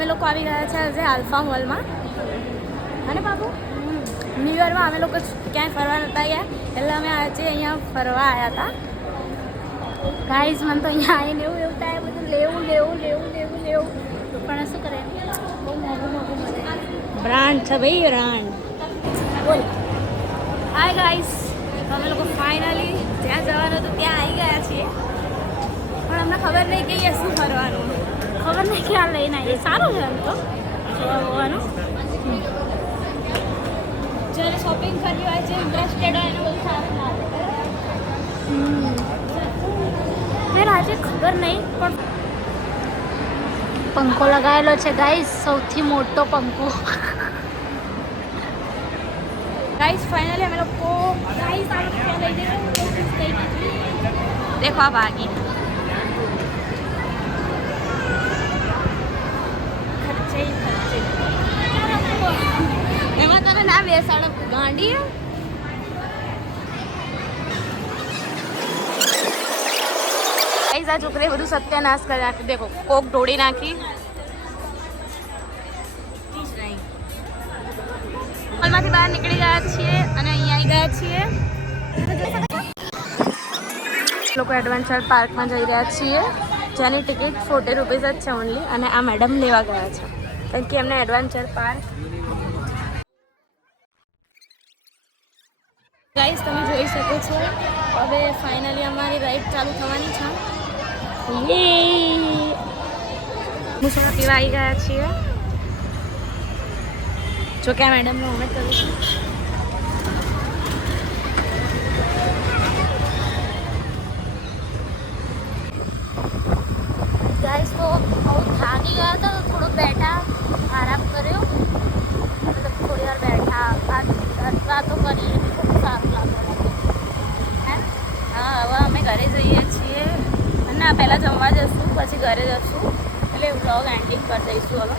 અમે લોકો આવી ગયા છે આજે આલ્ફા મોલમાં. અને બાબુ ન્યૂ યરમાં અમે લોકો ક્યાંય ફરવા નહોતા ગયા, એટલે અમે આજે અહીંયા ફરવા આવ્યા હતા. ગાઈઝ મને તો અહીંયા આવીને એવું થાય બધું લેવું પણ શું કરે, બહુ મોંઘું મળે. બ્રાન્ડ છે ભાઈ, બ્રાન્ડ. બોલ હાય ગાઈઝ, અમે લોકો ફાઇનલી જ્યાં જવાનું હતું ત્યાં આવી ગયા છીએ. પણ અમને ખબર નહીં કે એ શું ફરવાનું, ખબર નહીં કે આ લઈને આવીએ. સારું છે એમ તો જોવાનું. જ્યારે શોપિંગ કરવી હોય છે, ઇન્ટરેસ્ટેડ હોય એને બધું સારું લાગે. મેં આજે ખબર નહીં પણ પંખો લગાવેલો છે ગાઈસ, સૌથી મોટો પંખો. ગાઈસ ફાઇનલી અમે લોકો ગાઈસ આ લોકો લઈ જઈએ. દેખો આ ભાગી ખર્ચે એમાં તને ના બેસાડો ગાંડી. આ છોકરીએ બધું સત્યાનાશ કરી નાખ્યું. દેખો કોક ઢોળી નાખી. મોલમાંથી બહાર નીકળી ગયા છીએ અને અહીંયા આવી ગયા છીએ. લોકો એડવેન્ચર પાર્કમાં જઈ રહ્યા છીએ, જેની ટિકિટ 40 રૂપીસ જ છે ઓનલી. અને આ મેડમ લેવા ગયા છે કારણ કે એમને એડવેન્ચર પાર્ક. ગાઈસ તમે જોઈ શકો છો, હવે ફાઇનલી અમારી રાઈડ ચાલુ થવાની છે. મુસાફર પીવા આવી ગયા છીએ. જો કે આ મેડમનો અમે કરું છું. ગાઈસ તો બહુ થાકી ગયા હતા, થોડું બેઠા આરામ કર્યો. મતલબ થોડી વાર બેઠા વાતો કરી, ખૂબ સારું લાગવા લાગ્યું. હા હવે અમે ઘરે જઈએ છીએ. ના પહેલાં જમવા જશું પછી ઘરે જશું, એટલે વ્લોગ એન્ડિંગ કરી દઈશું હવે.